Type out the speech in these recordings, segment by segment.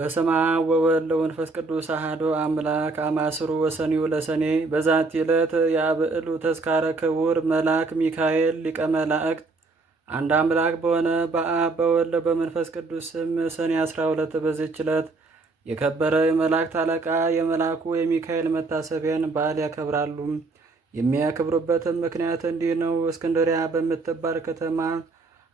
በስመ አብ ወወልድ ወመንፈስ ቅዱስ አሐዱ አምላክ አማስሩ ወሰኒው ለሰኔ በዛቲ ዕለት የአብዕሉ ተስካረ ክቡር መልአክ ሚካኤል ሊቀ መላእክት። አንድ አምላክ በሆነ በአብ በወልድ በመንፈስ ቅዱስ ስም ሰኔ 12 በዚች ዕለት የከበረ የመላእክት አለቃ የመልአኩ የሚካኤል መታሰቢያን በዓል ያከብራሉ። የሚያከብሩበትም ምክንያት እንዲህ ነው። እስክንድሪያ በምትባል ከተማ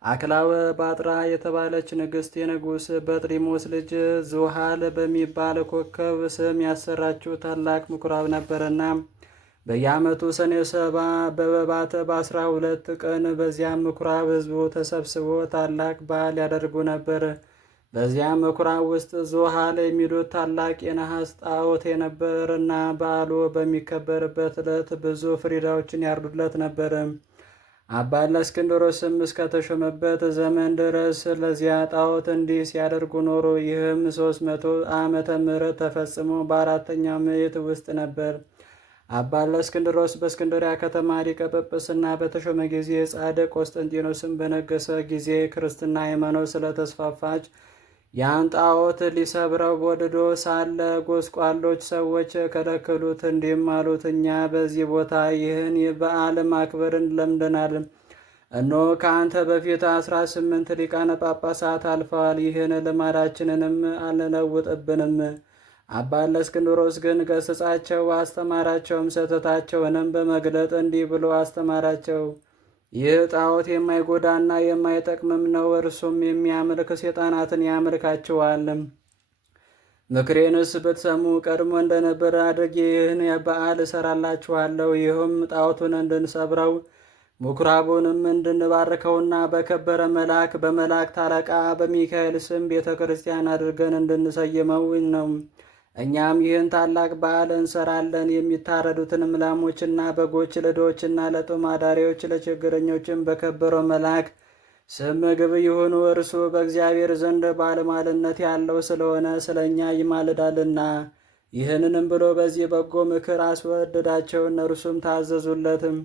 አክላወ ባጥራ የተባለች ንግሥት የንጉሥ በጥሊሞስ ልጅ ዙሃል በሚባል ኮከብ ስም ያሰራችው ታላቅ ምኩራብ ነበረና በየዓመቱ ሰኔ 7 በበባተ በ12 ቀን በዚያም ምኩራብ ሕዝቡ ተሰብስቦ ታላቅ በዓል ያደርጉ ነበር። በዚያም ምኩራብ ውስጥ ዙሃል የሚሉት ታላቅ የነሐስ ጣዖት የነበርና በዓሉ በሚከበርበት ዕለት ብዙ ፍሪዳዎችን ያርዱለት ነበር። አባ እለእስክንድሮስም እስከተሾመበት ዘመን ድረስ ለዚያ ጣዖት እንዲህ ሲያደርጉ ኖሮ። ይህም 300 ዓመተ ምህረት ተፈጽሞ በአራተኛው ምዕት ውስጥ ነበር። አባ እለእስክንድሮስ በእስክንድርያ ከተማ ሊቀ ጵጵስና በተሾመ ጊዜ ጻድቅ ቆስጠንጢኖስም በነገሰ ጊዜ ክርስትና ሃይማኖት ስለተስፋፋች ያን ጣዖት ሊሰብረው ወድዶ ሳለ ጎስቋሎች ሰዎች ከለከሉት። እንዲህም አሉት፣ እኛ በዚህ ቦታ ይህን በዓል ማክበርን ለምደናል። እነሆ ከአንተ በፊት 18 ሊቃነ ጳጳሳት አልፈዋል። ይህን ልማዳችንንም አልለውጥብንም። አባ እለእስክንድሮስ ግን ገሥጻቸው፣ አስተማራቸውም። ስህተታቸውንም በመግለጥ እንዲህ ብሎ አስተማራቸው። ይህ ጣዖት የማይጎዳና የማይጠቅምም ነው። እርሱም የሚያመልክ ሰይጣናትን ያመልካቸዋል። ምክሬንስ ብትሰሙ ቀድሞ እንደነበረ አድርጌ ይህን በዓል እሰራላችኋለሁ። ይህም ጣዖቱን እንድንሰብረው ምኩራቡንም እንድንባርከውና በከበረ መልአክ በመላእክት አለቃ በሚካኤል ስም ቤተ ክርስቲያን አድርገን እንድንሰይመው ነው። እኛም ይህን ታላቅ በዓል እንሰራለን። የሚታረዱትንም ላሞችና በጎች፣ ለድሆችና ለጦም አዳሪዎች፣ ለችግረኞችም በከበረው መልአክ ስም ምግብ ይሁኑ። እርሱ በእግዚአብሔር ዘንድ ባለሟልነት ያለው ስለሆነ ስለ እኛ ይማልዳልና። ይህንንም ብሎ በዚህ በጎ ምክር አስወደዳቸው። እነርሱም ታዘዙለትም።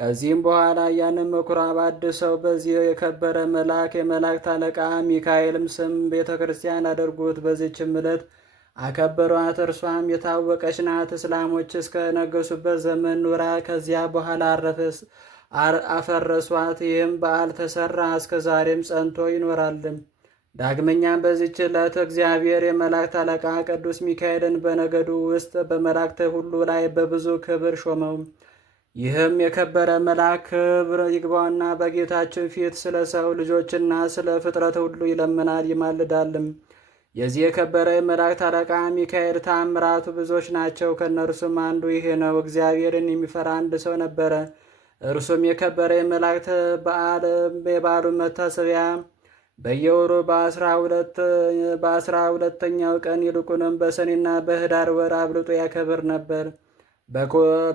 ከዚህም በኋላ ያንን ምኩራብ አድሰው በዚህ የከበረ መልአክ የመላእክት አለቃ ሚካኤልም ስም ቤተ ክርስቲያን አደርጉት። በዚችም ዕለት አከበሯት። እርሷም የታወቀች ናት። እስላሞች እስከ ነገሱበት ዘመን ኑራ ከዚያ በኋላ አፈረሷት። ይህም በዓል ተሰራ፣ እስከ ዛሬም ጸንቶ ይኖራል። ዳግመኛም በዚች ዕለት እግዚአብሔር የመላእክት አለቃ ቅዱስ ሚካኤልን በነገዱ ውስጥ በመላእክት ሁሉ ላይ በብዙ ክብር ሾመው። ይህም የከበረ መልአክ ክብር ይግባውና በጌታችን ፊት ስለ ሰው ልጆችና ስለ ፍጥረት ሁሉ ይለምናል ይማልዳልም። የዚህ የከበረ የመላእክት አለቃ ሚካኤል ተአምራቱ ብዙዎች ናቸው። ከእነርሱም አንዱ ይሄ ነው። እግዚአብሔርን የሚፈራ አንድ ሰው ነበረ። እርሱም የከበረ የመላእክት በዓል የበዓሉ መታሰቢያ በየወሩ በ12ኛው ቀን ይልቁንም በሰኔና በህዳር ወር አብልጦ ያከብር ነበር።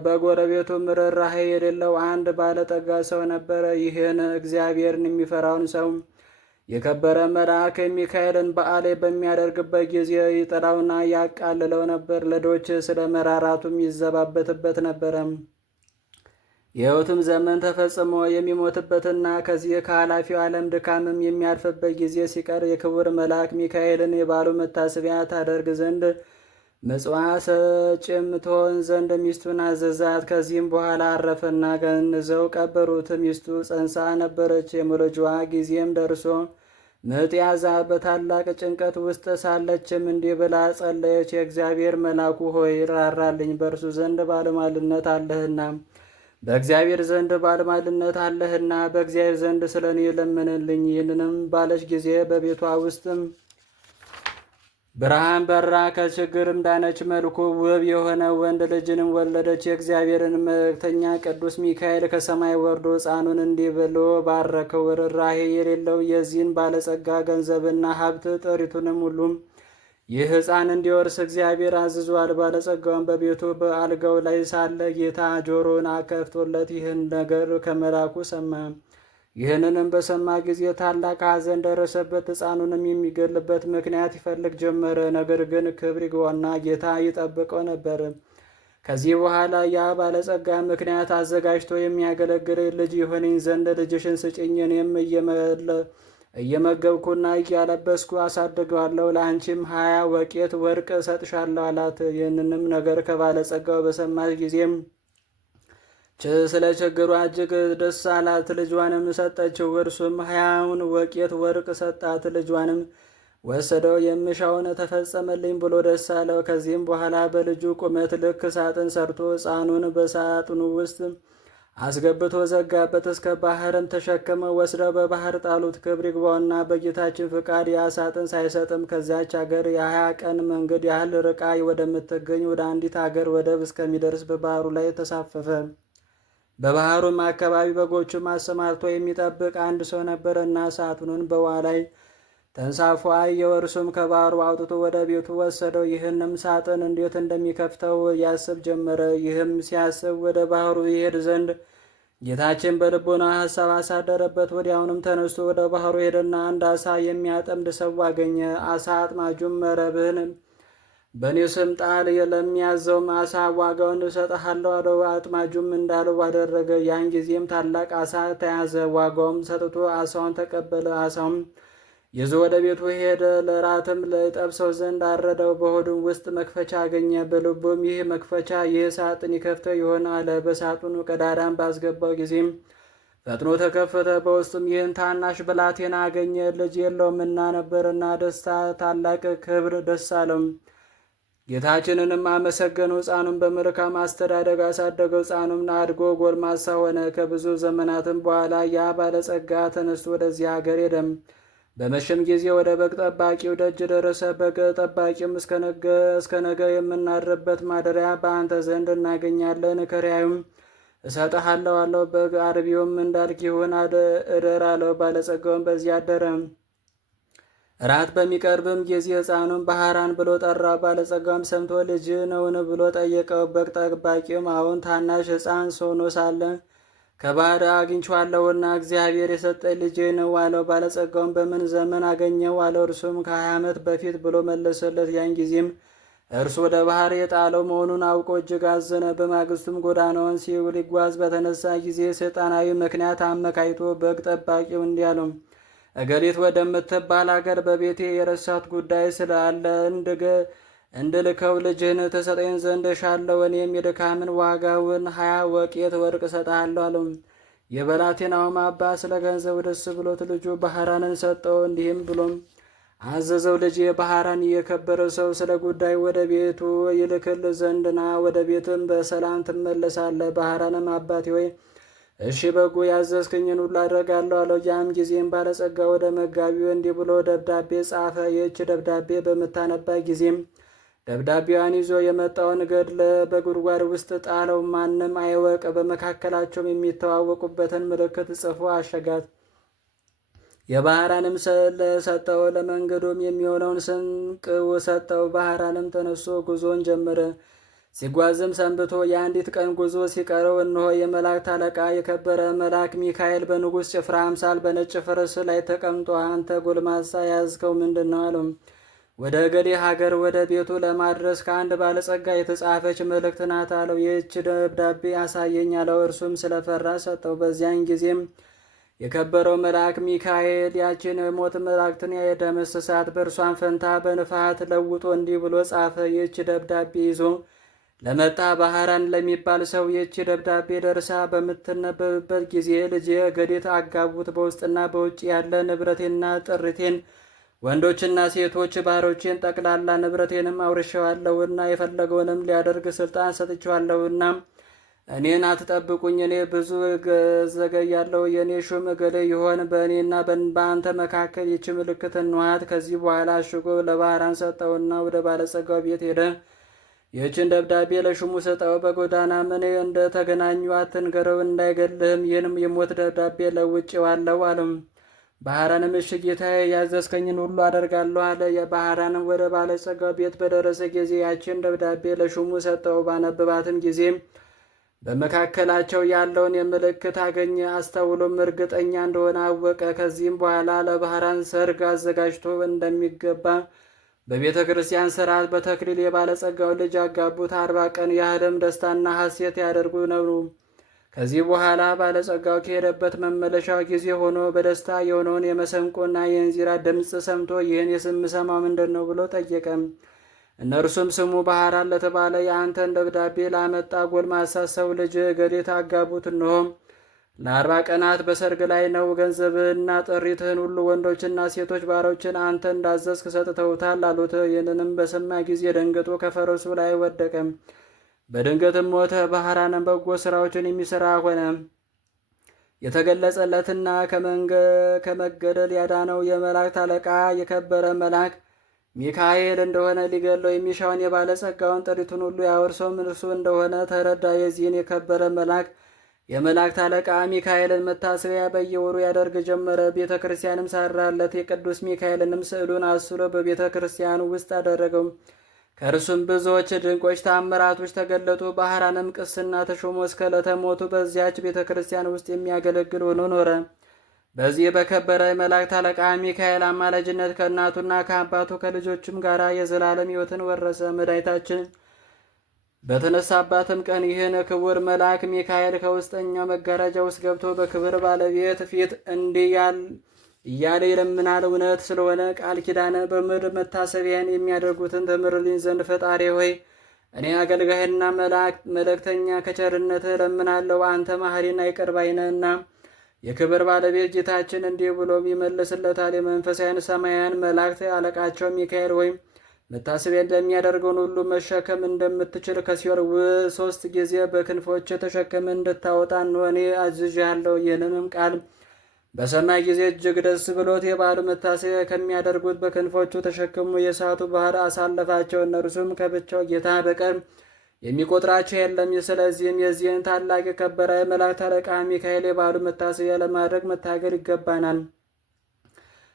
በጎረቤቱም ርኅራኄ የሌለው አንድ ባለጠጋ ሰው ነበረ። ይህን እግዚአብሔርን የሚፈራውን ሰው የከበረ መልአክ ሚካኤልን በዓል በሚያደርግበት ጊዜ ይጠላውና ያቃልለው ነበር። ለድሆች ስለ መራራቱም ይዘባበትበት ነበረ። የሕይወቱም ዘመን ተፈጽሞ የሚሞትበትና ከዚህ ከኃላፊው ዓለም ድካምም የሚያርፍበት ጊዜ ሲቀር የክቡር መልአክ ሚካኤልን የበዓሉ መታሰቢያ ታደርግ ዘንድ ምጽዋት ሰጭም ትሆን ዘንድ ሚስቱን አዘዛት። ከዚህም በኋላ አረፈና ገንዘው ቀበሩት። ሚስቱ ጸንሳ ነበረች። የመውለጃዋ ጊዜም ደርሶ ምጥ ያዛት። በታላቅ ጭንቀት ውስጥ ሳለችም እንዲህ ብላ ጸለየች። የእግዚአብሔር መልአኩ ሆይ ራራልኝ፣ በእርሱ ዘንድ ባለሟልነት አለህና በእግዚአብሔር ዘንድ ባለሟልነት አለህና በእግዚአብሔር ዘንድ ስለ እኔ ለምንልኝ። ይህንንም ባለች ጊዜ በቤቷ ውስጥም ብርሃን በራ። ከችግርም ዳነች። መልኩ ውብ የሆነ ወንድ ልጅንም ወለደች። የእግዚአብሔርን መልእክተኛ ቅዱስ ሚካኤል ከሰማይ ወርዶ ሕፃኑን እንዲህ ብሎ ባረከው። ርኅራኄ የሌለው የዚህን ባለጸጋ ገንዘብና ሀብት ጥሪቱንም ሁሉም ይህ ሕፃን እንዲወርስ እግዚአብሔር አዝዟል። ባለጸጋውን በቤቱ በአልጋው ላይ ሳለ ጌታ ጆሮን አከፍቶለት ይህን ነገር ከመልአኩ ሰማ። ይህንንም በሰማ ጊዜ ታላቅ ሐዘን ደረሰበት። ሕፃኑንም የሚገልበት ምክንያት ይፈልግ ጀመረ። ነገር ግን ክብር ይግባውና ጌታ ይጠብቀው ነበር። ከዚህ በኋላ ያ ባለጸጋ ምክንያት አዘጋጅቶ የሚያገለግል ልጅ ይሆነኝ ዘንድ ልጅሽን ስጭኝ፣ እኔም እየመገብኩና እያለበስኩ አሳድገዋለሁ። ለአንቺም 20 ወቄት ወርቅ እሰጥሻለሁ አላት። ይህንንም ነገር ከባለጸጋው በሰማች ጊዜም ስለ ችግሯ እጅግ ደስ አላት። ልጇንም ሰጠችው። እርሱም 20ውን ወቄት ወርቅ ሰጣት። ልጇንም ወሰደው። የምሻውን ተፈጸመልኝ ብሎ ደስ አለው። ከዚህም በኋላ በልጁ ቁመት ልክ ሳጥን ሰርቶ ሕፃኑን በሳጥኑ ውስጥ አስገብቶ ዘጋበት። እስከ ባህርም ተሸክመው ወስደው በባህር ጣሉት። ክብር ይግባውና በጌታችን ፍቃድ ያ ሳጥን ሳይሰጥም ከዚያች አገር የ20 ቀን መንገድ ያህል ርቃ ወደምትገኝ ወደ አንዲት አገር ወደብ እስከሚደርስ በባህሩ ላይ ተሳፈፈ። በባህሩም አካባቢ በጎቹም አሰማርቶ የሚጠብቅ አንድ ሰው ነበረና ሳጥኑን በውሃ ላይ ተንሳፎ አየው። እርሱም ከባህሩ አውጥቶ ወደ ቤቱ ወሰደው። ይህንም ሳጥን እንዴት እንደሚከፍተው ያስብ ጀመረ። ይህም ሲያስብ ወደ ባህሩ ይሄድ ዘንድ ጌታችን በልቦና ሐሳብ አሳደረበት። ወዲያውንም ተነስቶ ወደ ባህሩ ሄደና አንድ አሳ የሚያጠምድ ሰው አገኘ። አሳ አጥማጁም መረብህን በእኔ ስም ጣል፣ ለሚያዘውም አሳ ዋጋውን እሰጥሃለሁ አለው። አጥማጁም እንዳለው አደረገ። ያን ጊዜም ታላቅ አሳ ተያዘ። ዋጋውም ሰጥቶ አሳውን ተቀበለ። አሳውም ይዞ ወደ ቤቱ ሄደ። ለራትም ለጠብሰው ዘንድ አረደው። በሆዱም ውስጥ መክፈቻ አገኘ። በልቡም ይህ መክፈቻ ይህ ሳጥን ይከፍተው ይሆን አለ። በሳጥኑ ቀዳዳም ባስገባው ጊዜም ፈጥኖ ተከፈተ። በውስጡም ይህን ታናሽ ብላቴና አገኘ። ልጅ የለውምና ነበርና ደስታ ታላቅ ክብር ደስ አለው። ጌታችንንም አመሰገኑ። ሕፃኑም በመልካም አስተዳደግ አሳደገው። ሕፃኑም አድጎ ጎልማሳ ሆነ። ከብዙ ዘመናትም በኋላ ያ ባለጸጋ ተነስቶ ወደዚህ ሀገር ሄደም። በመሸም ጊዜ ወደ በግ ጠባቂው ደጅ ደረሰ። በግ ጠባቂውም እስከ ነገ የምናድርበት ማደሪያ በአንተ ዘንድ እናገኛለን፣ ክራዩም እሰጥሃለሁ አለው። በግ አርቢውም እንዳልክ ይሁን እደር አለው። ባለጸጋውም በዚያ አደረ። እራት በሚቀርብም ጊዜ ሕፃኑን ባህራን ብሎ ጠራው። ባለጸጋውም ሰምቶ ልጅ ነውን ብሎ ጠየቀው። በግ ጠባቂውም አሁን ታናሽ ሕፃን ሆኖ ሳለ ከባህር አግኝቼዋለሁና እግዚአብሔር የሰጠኝ ልጄ ነው አለው። ባለጸጋውም በምን ዘመን አገኘው አለው። እርሱም ከ20 ዓመት በፊት ብሎ መለሰለት። ያን ጊዜም እርሱ ወደ ባህር የጣለው መሆኑን አውቆ እጅግ አዘነ። በማግስቱም ጎዳናውን ሊጓዝ በተነሳ ጊዜ ሰይጣናዊ ምክንያት አመካይቶ በግ ጠባቂው እንዲህ አለው፣ እገሊት ወደምትባል አገር በቤቴ የረሳት ጉዳይ ስላለ እንድልከው ልጅህን ተሰጠኝ ዘንድ እሻለሁ። እኔም የድካምን ዋጋውን 20 ወቄት ወርቅ እሰጥሃለሁ አለው። የብላቴናውም አባት ስለ ገንዘቡ ደስ ብሎት ልጁ ባህራንን ሰጠው። እንዲህም ብሎም አዘዘው፣ ልጅ ባህራን የከበረ ሰው ስለ ጉዳይ ወደ ቤቱ ይልክል ዘንድና ወደ ቤትም በሰላም ትመለሳለህ። ባህራንም አባቴ ሆይ እሺ በጎ ያዘዝክኝን ሁሉ አደርጋለሁ አለው። ያም ጊዜም ባለጸጋ ወደ መጋቢው እንዲህ ብሎ ደብዳቤ ጻፈ። ይህች ደብዳቤ በምታነባ ጊዜም ደብዳቤዋን ይዞ የመጣውን ገድለ በጉድጓድ ውስጥ ጣለው፣ ማንም አይወቅ። በመካከላቸውም የሚተዋወቁበትን ምልክት ጽፎ አሸጋት። የባህራንም ሰጠው፣ ለመንገዱም የሚሆነውን ስንቅ ሰጠው። ባህራንም ተነስቶ ጉዞን ጀመረ። ሲጓዝም ሰንብቶ የአንዲት ቀን ጉዞ ሲቀረው እነሆ የመላእክት አለቃ የከበረ መልአክ ሚካኤል በንጉሥ ጭፍራ አምሳል በነጭ ፈረስ ላይ ተቀምጦ አንተ ጎልማሳ ያዝከው ምንድን ነው አለው። ወደ እገሌ ሀገር ወደ ቤቱ ለማድረስ ከአንድ ባለጸጋ የተጻፈች መልእክት ናት አለው። ይህች ደብዳቤ አሳየኝ አለው። እርሱም ስለፈራ ሰጠው። በዚያን ጊዜም የከበረው መልአክ ሚካኤል ያችን የሞት መላእክትን የደመሰሳት በእርሷን ፈንታ በንፋት ለውጦ እንዲህ ብሎ ጻፈ። ይህች ደብዳቤ ይዞ ለመጣ ባህራን ለሚባል ሰው ይህች ደብዳቤ ደርሳ በምትነበብበት ጊዜ ልጄ እገሊት አጋቡት፣ በውስጥና በውጭ ያለ ንብረቴና ጥሪቴን ወንዶችና ሴቶች ባሮቼን ጠቅላላ ንብረቴንም አውርሼዋለሁና የፈለገውንም ሊያደርግ ስልጣን ሰጥቼዋለሁና እኔን አትጠብቁኝ። እኔ ብዙ ዘገያለሁ። የእኔ ሹም እገሌ ይሆን። በእኔና በአንተ መካከል ይህች ምልክት እንዋት። ከዚህ በኋላ አሽጎ ለባህራን ሰጠውና ወደ ባለጸጋው ቤት ሄደ። ይህችን ደብዳቤ ለሹሙ ሰጠው። በጎዳና ምን እንደ ተገናኙ አትንገረው፣ እንዳይገልህም ይህንም የሞት ደብዳቤ ለውጬዋለሁ አለው። ባህራንም እሺ ጌታዬ፣ ያዘዝከኝን ሁሉ አደርጋለሁ አለ። የባህራንም ወደ ባለጸጋው ቤት በደረሰ ጊዜ ያችን ደብዳቤ ለሹሙ ሰጠው። ባነበባትም ጊዜ በመካከላቸው ያለውን የምልክት አገኘ። አስተውሎም እርግጠኛ እንደሆነ አወቀ። ከዚህም በኋላ ለባህራን ሰርግ አዘጋጅቶ እንደሚገባ በቤተ ክርስቲያን ስርዓት በተክሊል የባለጸጋው ልጅ አጋቡት። 40 ቀን ያህልም ደስታና ሐሴት ያደርጉ ነው። ከዚህ በኋላ ባለጸጋው ከሄደበት መመለሻው ጊዜ ሆኖ በደስታ የሆነውን የመሰንቆና የእንዚራ ድምፅ ሰምቶ ይህን የምሰማው ምንድን ነው ብሎ ጠየቀም። እነርሱም ስሙ ባህራን ለተባለ የአንተን ደብዳቤ ላመጣ ጎልማሳ ሰው ልጅ እገሌ አጋቡት፣ እንሆም ለ40 ቀናት በሰርግ ላይ ነው። ገንዘብህና ጥሪትህን ሁሉ ወንዶችና ሴቶች ባሮችን አንተ እንዳዘዝክ ሰጥተውታል አሉት። ይህንንም በሰማ ጊዜ ደንግጦ ከፈረሱ ላይ ወደቀም። በድንገትም ሞተ። ባህራንም በጎ ስራዎችን የሚሰራ ሆነ። የተገለጸለትና ከመገደል ያዳነው የመላእክት አለቃ የከበረ መልአክ ሚካኤል እንደሆነ ሊገለው የሚሻውን የባለጸጋውን ጥሪቱን ሁሉ ያወርሰውም እርሱ እንደሆነ ተረዳ። የዚህን የከበረ መልአክ የመላእክት አለቃ ሚካኤልን መታሰቢያ በየወሩ ያደርግ ጀመረ። ቤተ ክርስቲያንም ሰራለት። የቅዱስ ሚካኤልንም ስዕሉን አስሎ በቤተ ክርስቲያኑ ውስጥ አደረገው። ከእርሱም ብዙዎች ድንቆች ታምራቶች ተገለጡ። ባህራንም ቅስና ተሾሞ እስከ ዕለተ ሞቱ በዚያች ቤተ ክርስቲያን ውስጥ የሚያገለግል ሆኖ ኖረ። በዚህ በከበረ የመላእክት አለቃ ሚካኤል አማላጅነት ከእናቱና ከአባቱ ከልጆቹም ጋር የዘላለም ሕይወትን ወረሰ። መድኃኒታችን በተነሳባትም ቀን ይህን ክቡር መልአክ ሚካኤል ከውስጠኛው መጋረጃ ውስጥ ገብቶ በክብር ባለቤት ፊት እንዲህ እያለ ይለምናል። እውነት ስለሆነ ቃል ኪዳነ በምድር መታሰቢያን የሚያደርጉትን ትምርልኝ ዘንድ ፈጣሪ ሆይ እኔ አገልጋይና መልእክተኛ ከቸርነትህ እለምናለሁ። አንተ መሐሪና ይቅር ባይ ነህና። የክብር ባለቤት ጌታችን እንዲህ ብሎም ይመልስለታል። የመንፈሳውያን ሰማያን መላእክት አለቃቸው ሚካኤል ወይም መታሰቢያ እንደሚያደርገውን ሁሉ መሸከም እንደምትችል ከሲኦል 3 ጊዜ በክንፎች ተሸክም እንድታወጣ ነው እኔ አዝዣለሁ። ይህንንም ቃል በሰማይ ጊዜ እጅግ ደስ ብሎት የበዓሉ መታሰቢያ ከሚያደርጉት በክንፎቹ ተሸክሙ የእሳቱ ባህር አሳለፋቸው። እነርሱም ከብቻው ጌታ በቀር የሚቆጥራቸው የለም። ስለዚህም የዚህን ታላቅ የከበረ የመላእክት አለቃ ሚካኤል የበዓሉ መታሰቢያ ለማድረግ መታገል ይገባናል።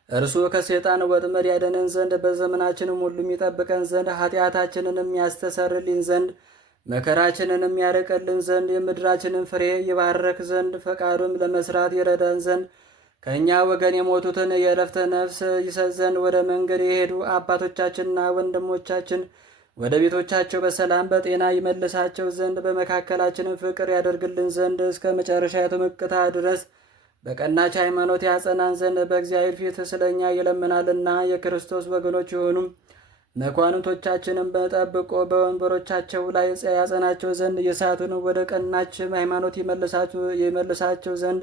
እርሱ ከሰይጣን ወጥመድ ያደነን ዘንድ በዘመናችንም ሁሉ የሚጠብቀን ዘንድ ኃጢአታችንንም ያስተሰርልን ዘንድ መከራችንንም ያርቅልን ዘንድ የምድራችንን ፍሬ ይባረክ ዘንድ ፈቃዱም ለመስራት ይረዳን ዘንድ ከእኛ ወገን የሞቱትን የዕረፍተ ነፍስ ይሰጥ ዘንድ ወደ መንገድ የሄዱ አባቶቻችንና ወንድሞቻችን ወደ ቤቶቻቸው በሰላም በጤና ይመልሳቸው ዘንድ በመካከላችንም ፍቅር ያደርግልን ዘንድ እስከ መጨረሻይቱ ምቅታ ድረስ በቀናች ሃይማኖት ያጸናን ዘንድ በእግዚአብሔር ፊት ስለ እኛ ይለምናልና። የክርስቶስ ወገኖች የሆኑ መኳንንቶቻችንም በጠብቆ በወንበሮቻቸው ላይ ያጸናቸው ዘንድ የሳቱን ወደ ቀናች ሃይማኖት ይመልሳቸው ዘንድ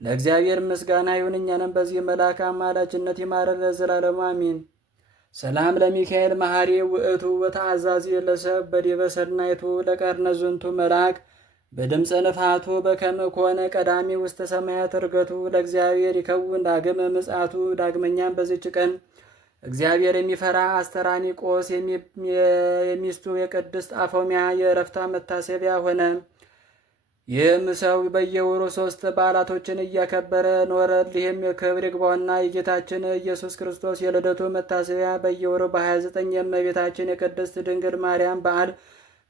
ለእግዚአብሔር ምስጋና ይሁን። እኛንም በዚህ መልአክ አማላጅነት ይማረን ለዘላለሙ አሜን። ሰላም ለሚካኤል መሐሪ ውእቱ ወተአዛዚ ለሰብ በዲበ ሰናይቱ ለቀርነ ዝንቱ መልአክ በድምፀ ነፋቱ በከመ ኮነ ቀዳሚ ውስተ ሰማያት እርገቱ ለእግዚአብሔር ይከውን ዳግመ ምጽአቱ። ዳግመኛም በዚች ቀን እግዚአብሔር የሚፈራ አስተራኒቆስ የሚስቱ የቅድስት አፎሚያ የእረፍታ መታሰቢያ ሆነ። ይህም ሰው በየወሩ 3 በዓላቶችን እያከበረ ኖረ። ይህም ክብር ይግባውና የጌታችን ኢየሱስ ክርስቶስ የልደቱ መታሰቢያ በየወሩ በ29 የእመቤታችን የቅድስት ድንግል ማርያም በዓል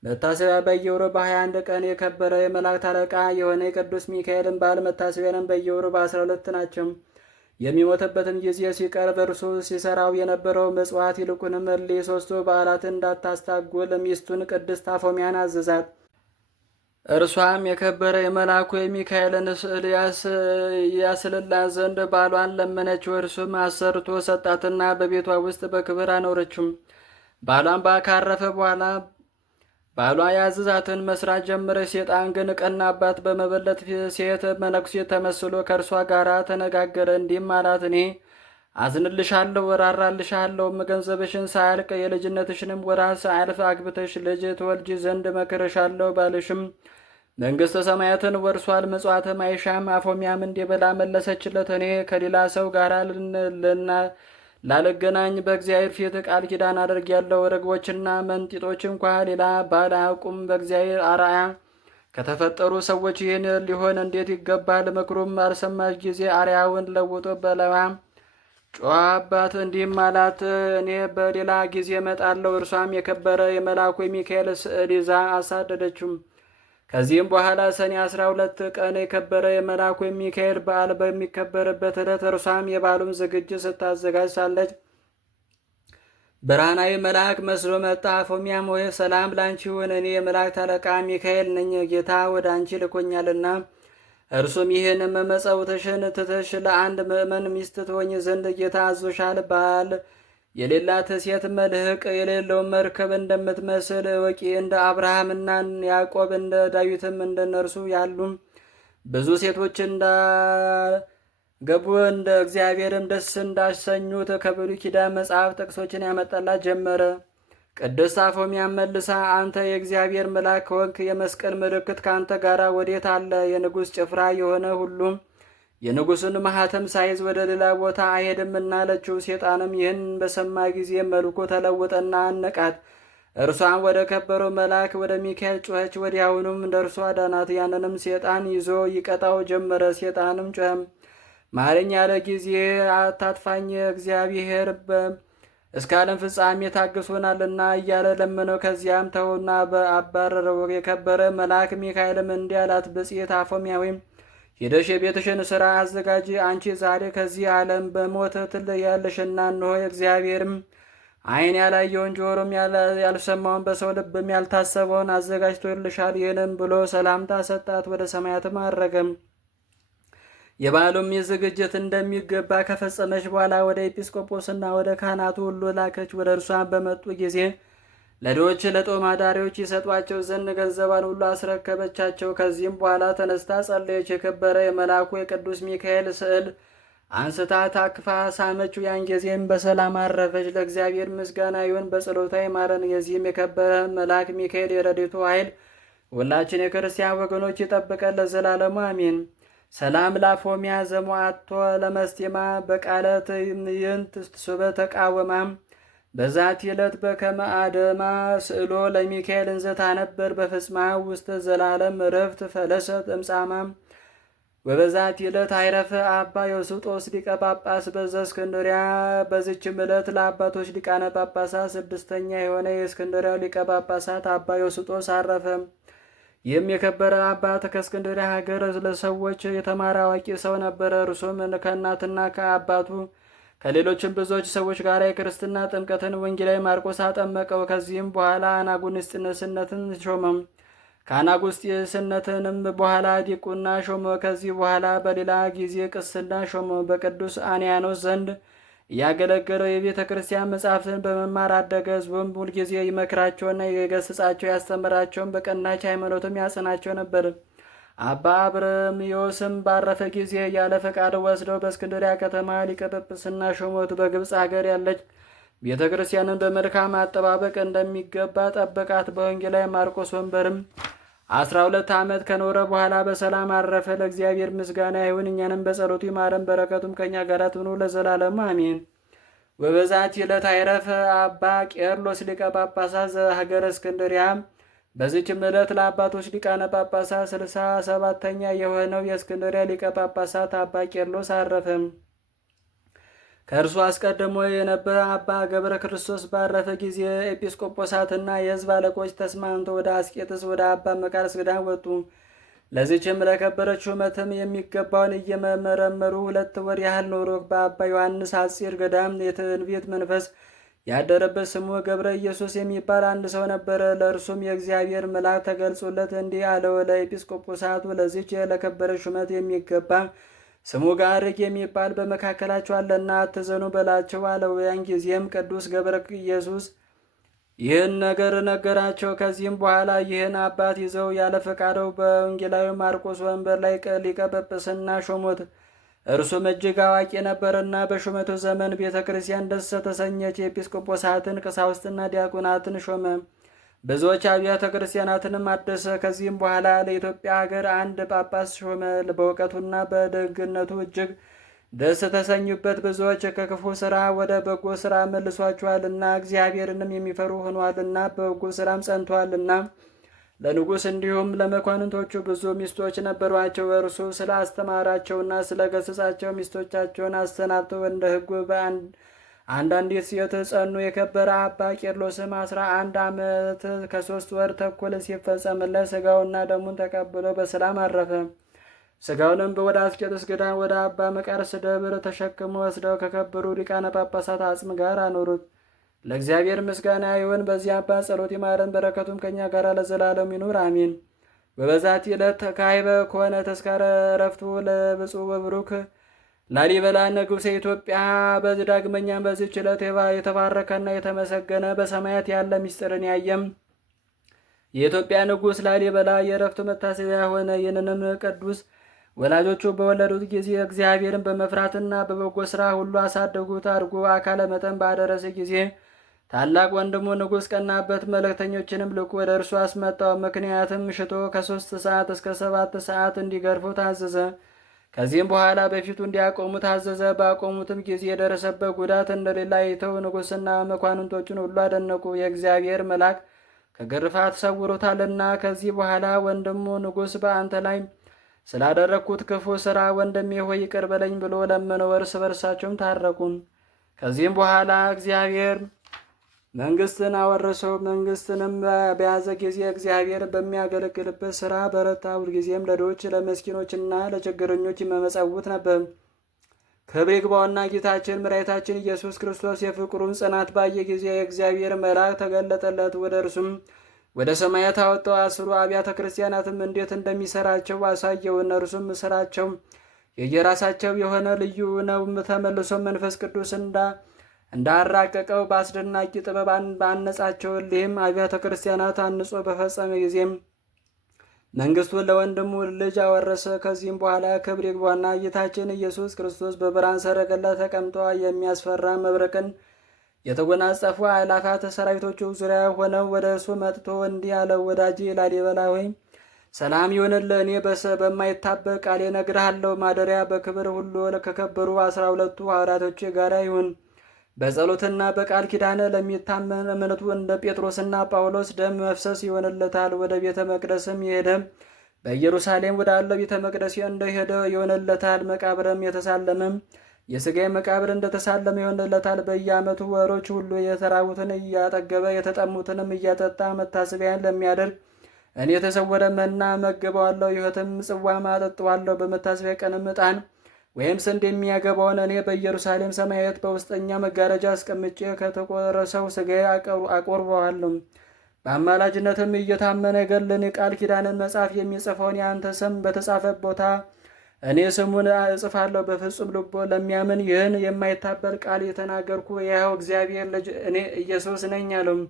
መታሰቢያ በየወሩ በ21 ቀን የከበረ የመላእክት አለቃ የሆነ የቅዱስ ሚካኤልን በዓል መታሰቢያንም በየወሩ በ12 ናቸው። የሚሞትበትም ጊዜ ሲቀርብ እርሱ ሲሰራው የነበረው ምጽዋት ይልቁንም እሊህ 3ቱ በዓላትን እንዳታስታጉል ሚስቱን ቅድስት አፎሚያን አዘዛት። እርሷም የከበረ የመልአኩ የሚካኤልን ስዕል ያስልላት ዘንድ ባሏን ለመነችው። እርሱም አሰርቶ ሰጣትና በቤቷ ውስጥ በክብር አኖረችው። ባሏን ካረፈ በኋላ ባሏ ያዘዛትን መስራት ጀመረች። ሴጣን ግን ቀናባት። በመበለት ሴት መነኩሴ ተመስሎ ከእርሷ ጋር ተነጋገረ። እንዲህም አላት፣ እኔ አዝንልሻለሁ፣ እራራልሻለሁ። ገንዘብሽን ሳያልቅ የልጅነትሽንም ወራት ሳያልፍ አግብተሽ ልጅ ትወልጂ ዘንድ መክርሻለሁ። ባልሽም መንግሥተ ሰማያትን ወርሷል፣ ምጽዋትም አይሻም። አፎሚያም እንዲህ ብላ መለሰችለት፣ እኔ ከሌላ ሰው ጋር ላልገናኝ በእግዚአብሔር ፊት ቃል ኪዳን አድርጌያለሁ። ርግቦችና መንጢጦች እንኳ ሌላ ባል አያውቁም። በእግዚአብሔር አርአያ ከተፈጠሩ ሰዎች ይህን ሊሆን እንዴት ይገባል? ምክሩም ባልሰማች ጊዜ አርያውን ለውጦ በለዋ ጮኻባት። እንዲህም አላት፣ እኔ በሌላ ጊዜ እመጣለሁ። እርሷም የከበረ የመልአኩ የሚካኤል ስዕል ይዛ አሳደደችው። ከዚህም በኋላ ሰኔ 12 ቀን የከበረ የመልአኩ የሚካኤል በዓል በሚከበርበት ዕለት እርሷም የበዓሉን ዝግጅት ስታዘጋጅ ሳለች ብርሃናዊ መልአክ መስሎ መጣ። አፎሚያም ሆይ ሰላም ላንቺ ይሁን፣ እኔ የመላእክት አለቃ ሚካኤል ነኝ። ጌታ ወደ አንቺ ልኮኛልና እርሱም ይህን መመጸውትሽን ትተሽ ለአንድ ምእመን ሚስት ትሆኝ ዘንድ ጌታ አዞሻል። ባል የሌላት ሴት መልህቅ የሌለውን መርከብ እንደምትመስል እወቂ። እንደ አብርሃምና ያዕቆብ እንደ ዳዊትም እንደ ነርሱ ያሉም ብዙ ሴቶች እንዳገቡ እንደ እግዚአብሔርም ደስ እንዳሰኙት ከብሉይ ኪዳን መጽሐፍ ጥቅሶችን ያመጣላት ጀመረ። ቅድስት አፎሚያም መልሳ አንተ የእግዚአብሔር መልአክ ከወንክ የመስቀል ምልክት ከአንተ ጋር ወዴት አለ? የንጉሥ ጭፍራ የሆነ ሁሉም የንጉሡን ማኅተም ሳይዝ ወደ ሌላ ቦታ አይሄድምና አለችው። ሴጣንም ይህን በሰማ ጊዜ መልኩ ተለወጠና አነቃት። እርሷን ወደ ከበረው መልአክ ወደ ሚካኤል ጮኸች። ወዲያውኑም እንደ እርሷ አዳናት። ያንንም ሴጣን ይዞ ይቀጣው ጀመረ። ሴጣንም ጮኸም ማረኝ ያለ ጊዜ አታጥፋኝ፣ እግዚአብሔር እስከ ዓለም ፍጻሜ ታግሶናልና እያለ ለመነው። ከዚያም ተውና በአባረረው። የከበረ መልአክ ሚካኤልም እንዲህ አላት፣ ብጽዕት አፎሚያ ወይም ሄደሽ የቤትሽን ሥራ አዘጋጂ። አንቺ ዛሬ ከዚህ ዓለም በሞት ትለያለሽና እነሆ እግዚአብሔርም ዓይን ያላየውን ጆሮም ያልሰማውን በሰው ልብም ያልታሰበውን አዘጋጅቶልሻል። ይህንም ብሎ ሰላምታ ሰጣት። ወደ ሰማያትም አረገም። የበዓሉም ዝግጅት እንደሚገባ ከፈጸመች በኋላ ወደ ኤጲስቆጶስና ወደ ካህናቱ ሁሉ ላከች። ወደ እርሷን በመጡ ጊዜ ለድሆች ለጦም አዳሪዎች ይሰጧቸው ዘንድ ገንዘቧን ሁሉ አስረከበቻቸው። ከዚህም በኋላ ተነስታ ጸለየች። የከበረ የመልአኩ የቅዱስ ሚካኤል ስዕል አንስታ ታቅፋ ሳመችው። ያን ጊዜም በሰላም አረፈች። ለእግዚአብሔር ምስጋና ይሁን፣ በጸሎታ ይማረን። የዚህም የከበረ መልአክ ሚካኤል የረድኤቱ ኃይል ሁላችን የክርስቲያን ወገኖች ይጠብቀን ለዘላለሙ አሜን። ሰላም ላፎሚያ ዘሞአቶ ለመስቴማ በቃለ ትዕይንት ሱበ ተቃወማም በዛት ዕለት በከመ አደማ ስእሎ ለሚካኤል እንዘታ ነበር በፍጽማ ውስተ ዘላለም ረፍት ፈለሰት እምጻማም ወበዛት ዕለት አይረፈ አባ ዮስጦስ ሊቀ ጳጳስ በዘእስክንድርያ። በዚችም ዕለት ለአባቶች ሊቃነ ጳጳሳት ስድስተኛ የሆነ የእስክንድርያው ሊቀ ጳጳሳት አባ ዮስጦስ አረፈ። ይህም የከበረ አባት ከእስክንድርያ ሀገር ለሰዎች የተማረ አዋቂ ሰው ነበረ። እርሱም ከእናትና ከአባቱ ከሌሎችም ብዙዎች ሰዎች ጋር የክርስትና ጥምቀትን ወንጌላዊ ማርቆስ አጠመቀው። ከዚህም በኋላ አናጉንስጢስነትን ሾመም። ከአናጉንስጢስነትንም በኋላ ዲቁና ሾመ። ከዚህ በኋላ በሌላ ጊዜ ቅስና ሾመ። በቅዱስ አንያኖስ ዘንድ እያገለገለው የቤተ ክርስቲያን መጻሕፍትን በመማር አደገ። ሕዝቡም ሁልጊዜ ይመክራቸውና የገስጻቸው ያስተምራቸውን በቀናች ሃይማኖትም ያጽናቸው ነበር። አባ አብረምዮስም ባረፈ ጊዜ ያለ ፈቃድ ወስደው በእስክንድሪያ ከተማ ሊቀ ጵጵስና ሾሞት። በግብፅ ሀገር ያለች ቤተ ክርስቲያንን በመልካም አጠባበቅ እንደሚገባ ጠበቃት። በወንጌላዊ ማርቆስ ወንበርም 12 ዓመት ከኖረ በኋላ በሰላም አረፈ። ለእግዚአብሔር ምስጋና ይሁን፣ እኛንም በጸሎቱ ይማረን፣ በረከቱም ከእኛ ጋር ትኑር ለዘላለሙ አሜን። ወበዛት ዕለት አይረፈ አባ ቄርሎስ ሊቀ ጳጳሳት ዘሀገረ እስክንድርያ። በዚችም ዕለት ለአባቶች ሊቃነ ጳጳሳት 67ኛ የሆነው የእስክንድርያ ሊቀ ጳጳሳት አባ ቄርሎስ አረፈ። ከእርሱ አስቀድሞ የነበረ አባ ገብረ ክርስቶስ ባረፈ ጊዜ ኤጲስቆጶሳትና የሕዝብ አለቆች ተስማምተው ወደ አስቄጥስ ወደ አባ መቃርስ ገዳም ወጡ። ለዚችም ለከበረች ሹመትም የሚገባውን እየመረመሩ 2 ወር ያህል ኖሮ በአባ ዮሐንስ ሐጺር ገዳም የትንቢት መንፈስ ያደረበት ስሙ ገብረ ኢየሱስ የሚባል አንድ ሰው ነበረ። ለእርሱም የእግዚአብሔር መልአክ ተገልጾለት እንዲህ አለው፣ ለኤጲስቆጶሳቱ ለዚች ለከበረች ሹመት የሚገባ ስሙ ጋርግ የሚባል በመካከላቸው አለና አትዘኑ በላቸው አለው። ያን ጊዜም ቅዱስ ገብረ ኢየሱስ ይህን ነገር ነገራቸው። ከዚህም በኋላ ይህን አባት ይዘው ያለ ፈቃደው በወንጌላዊ ማርቆስ ወንበር ላይ ሊቀ ጵጵስና ሾሙት። እርሱም እጅግ አዋቂ ነበርና በሹመቱ ዘመን ቤተ ክርስቲያን ደስ ተሰኘች። የኤጲስቆጶሳትን ቀሳውስትና ዲያቆናትን ሾመ። ብዙዎች አብያተ ክርስቲያናትንም አደሰ። ከዚህም በኋላ ለኢትዮጵያ ሀገር አንድ ጳጳስ ሾመ። በእውቀቱና በደግነቱ እጅግ ደስ ተሰኙበት። ብዙዎች ከክፉ ስራ ወደ በጎ ስራ መልሷቸዋልና እግዚአብሔርንም የሚፈሩ ሆኗልና በበጎ ስራም ጸንተዋልና። ለንጉሥ እንዲሁም ለመኳንንቶቹ ብዙ ሚስቶች ነበሯቸው። እርሱ ስለ አስተማራቸውና ስለ ገሰጻቸው ሚስቶቻቸውን አሰናብተው እንደ ሕጉ አንዳንዲት ሴት ጸኑ። የከበረ አባ ቄርሎስም 11 ዓመት ከ3 ወር ተኩል ሲፈጸምለት ሥጋውና ደሙን ተቀብሎ በሰላም አረፈ። ሥጋውንም ወደ አስቄጥስ ገዳም ወደ አባ መቃርስ ደብር ተሸክሞ ወስደው ከከበሩ ሊቃነ ጳጳሳት አጽም ጋር አኖሩት። ለእግዚአብሔር ምስጋና ይሁን። በዚህ አባት ጸሎት ይማረን፣ በረከቱም ከእኛ ጋር ለዘላለም ይኑር አሜን። በበዛቲ ዕለት ተካይበ ከሆነ ተስካረ ዕረፍቱ ለብፁዕ ወብሩክ ላሊበላ ንጉሠ ኢትዮጵያ። በዚህ ዳግመኛም በዚህች ዕለት የተባረከና የተመሰገነ በሰማያት ያለ ምስጢርን ያየም የኢትዮጵያ ንጉሥ ላሊበላ የዕረፍቱ መታሰቢያ ሆነ። ይህንንም ቅዱስ ወላጆቹ በወለዱት ጊዜ እግዚአብሔርን በመፍራትና በበጎ ሥራ ሁሉ አሳደጉት። አድጎ አካለ መጠን ባደረሰ ጊዜ ታላቅ ወንድሙ ንጉሥ ቀናበት። መልእክተኞችንም ልኮ ወደ እርሱ አስመጣው። ምክንያትም ሽቶ ከ3 ሰዓት እስከ 7 ሰዓት እንዲገርፉ ታዘዘ። ከዚህም በኋላ በፊቱ እንዲያቆሙ ታዘዘ። ባቆሙትም ጊዜ የደረሰበት ጉዳት እንደሌላ አይተው ንጉሥና መኳንንቶቹን ሁሉ አደነቁ። የእግዚአብሔር መልአክ ከግርፋት ሰውሮታልና። ከዚህ በኋላ ወንድሙ ንጉሥ በአንተ ላይ ስላደረግኩት ክፉ ሥራ ወንድሜ ሆይ ይቅር በለኝ ብሎ ለመነው። እርስ በርሳቸውም ታረቁ። ከዚህም በኋላ እግዚአብሔር መንግሥትን አወረሰው። መንግሥትንም በያዘ ጊዜ እግዚአብሔር በሚያገለግልበት ሥራ በረታ። ሁልጊዜም ለድሆች ለመስኪኖችና ለችግረኞች ይመጸውት ነበር። ክብር ይግባውና ጌታችን መድኃኒታችን ኢየሱስ ክርስቶስ የፍቅሩን ጽናት ባየ ጊዜ የእግዚአብሔር መልአክ ተገለጠለት። ወደ እርሱም ወደ ሰማያት አወጣው። 10 አብያተ ክርስቲያናትም እንዴት እንደሚሰራቸው አሳየው። እነርሱም ስራቸው የየራሳቸው የሆነ ልዩ ነው። ተመልሶ መንፈስ ቅዱስ እንዳራቀቀው በአስደናቂ ጥበብ ባነጻቸው። እሊህም አብያተ ክርስቲያናት አንጾ በፈጸመ ጊዜም መንግሥቱን ለወንድሙ ልጅ አወረሰ። ከዚህም በኋላ ክብር ይግባውና ጌታችን ኢየሱስ ክርስቶስ በብርሃን ሰረገላ ተቀምጦ የሚያስፈራ መብረቅን የተጎናጸፉ አእላፋት ሰራዊቶቹ ዙሪያ ሆነው ወደ እሱ መጥቶ እንዲህ አለው። ወዳጄ ላሊበላ ሆይ ሰላም ይሁንልህ። እኔ በማይታበቅ ቃል እነግርሃለሁ። ማደሪያ በክብር ሁሉ ከከበሩ 12ቱ ሐዋርያቶች ጋር ይሁን። በጸሎትና በቃል ኪዳን ለሚታመን እምነቱ እንደ ጴጥሮስና ጳውሎስ ደም መፍሰስ ይሆንለታል። ወደ ቤተ መቅደስም የሄደ በኢየሩሳሌም ወዳለው ቤተ መቅደስ እንደሄደ ይሆንለታል። መቃብርም የተሳለመም የሥጋዬ መቃብር እንደተሳለመ ይሆንለታል። በየዓመቱ ወሮች ሁሉ የተራቡትን እያጠገበ የተጠሙትንም እያጠጣ መታሰቢያን ለሚያደርግ እኔ የተሰወረ መና መግበዋለሁ፣ የሕይወትም ጽዋም አጠጣዋለሁ። በመታሰቢያ ቀንም ዕጣን ወይም ስንዴ የሚያገባውን እኔ በኢየሩሳሌም ሰማያዊት በውስጠኛ መጋረጃ አስቀምጬ ከተቆረሰው ሥጋዬ አቆርበዋለሁ። በአማላጅነትም እየታመነ ገድልን የቃል ኪዳንን መጽሐፍ የሚጽፈውን የአንተ ስም በተጻፈ ቦታ እኔ ስሙን እጽፋለሁ። በፍጹም ልቦ ለሚያምን ይህን የማይታበል ቃል የተናገርኩ የሕያው እግዚአብሔር ልጅ እኔ ኢየሱስ ነኝ አለው።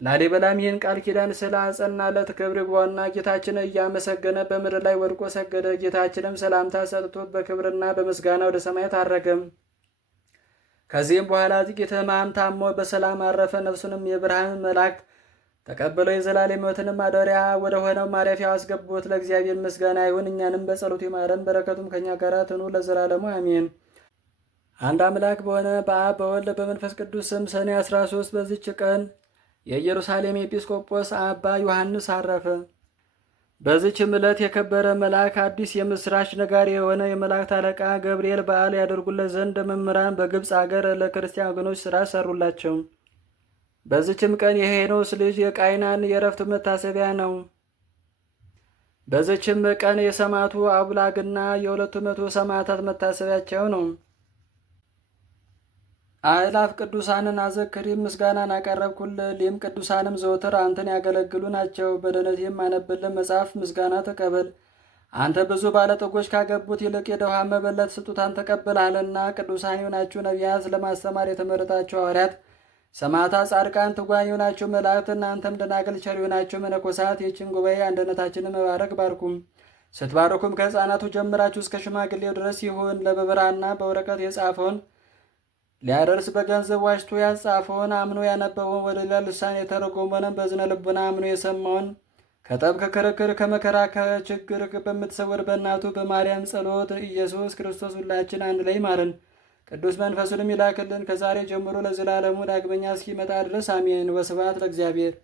ላሊበላም ይህን ቃል ኪዳን ስለ አጸናለት ክብር ይግባውና ጌታችን እያመሰገነ በምድር ላይ ወድቆ ሰገደ። ጌታችንም ሰላምታ ሰጥቶት በክብርና በምስጋና ወደ ሰማያት አረገም። ከዚህም በኋላ ጥቂት ሕማም ታሞ በሰላም አረፈ። ነፍሱንም የብርሃን መላእክት ተቀብለው የዘላለም ሕይወትን ማደሪያ ወደ ሆነው ማረፊያው አስገቡት። ለእግዚአብሔር ምስጋና ይሁን፣ እኛንም በጸሎቱ ይማረን፣ በረከቱም ከእኛ ጋር ትኑር ለዘላለሙ አሜን። አንድ አምላክ በሆነ በአብ በወልድ በመንፈስ ቅዱስ ስም ሰኔ 13 በዚች ቀን የኢየሩሳሌም ኤጲስቆጶስ አባ ዮሐንስ አረፈ። በዚችም ዕለት የከበረ መልአክ አዲስ የምስራች ነጋሪ የሆነ የመላእክት አለቃ ገብርኤል በዓል ያደርጉለት ዘንድ መምህራን በግብፅ አገር ለክርስቲያን ወገኖች ሥራ ሰሩላቸው። በዚችም ቀን የሄኖስ ልጅ የቃይናን የዕረፍቱ መታሰቢያ ነው። በዚችም ቀን የሰማዕቱ አቡላግና የ200 ሰማዕታት መታሰቢያቸው ነው። አእላፍ ቅዱሳንን አዘክሪም ምስጋናን አቀረብኩልህ። ሊም ቅዱሳንም ዘወትር አንተን ያገለግሉ ናቸው። በደህንነትም አነብልህ መጽሐፍ ምስጋና ተቀበል። አንተ ብዙ ባለጠጎች ካገቡት ይልቅ የድሃ መበለት ስጦታን ተቀብለሃልና። ቅዱሳን የሆናችሁ ነቢያት፣ ለማስተማር የተመረጣችሁ ሐዋርያት፣ ሰማዕታት፣ ጻድቃን፣ ትጉሃን የሆናችሁ መላእክት፣ እናንተም ደናግል፣ ቸር የሆናችሁ መነኮሳት ይህችን ጉባኤ አንድነታችንን መባረክ ባርኩም። ስትባርኩም ከሕፃናቱ ጀምራችሁ እስከ ሽማግሌው ድረስ ይሁን። በብራና በወረቀት የጻፈውን ሊያደርስ በገንዘብ ዋጅቶ ያጻፈውን አምኖ ያነበበውን ወደ ሌላ ልሳን የተረጎመንም በዝነ ልቡና አምኖ የሰማውን ከጠብ ከክርክር ከመከራ ከችግር በምትሰወር በእናቱ በማርያም ጸሎት ኢየሱስ ክርስቶስ ሁላችን አንድ ላይ ይማረን። ቅዱስ መንፈሱንም ይላክልን ከዛሬ ጀምሮ ለዘላለሙ ዳግመኛ እስኪመጣ ድረስ አሜን። ወስብሐት ለእግዚአብሔር።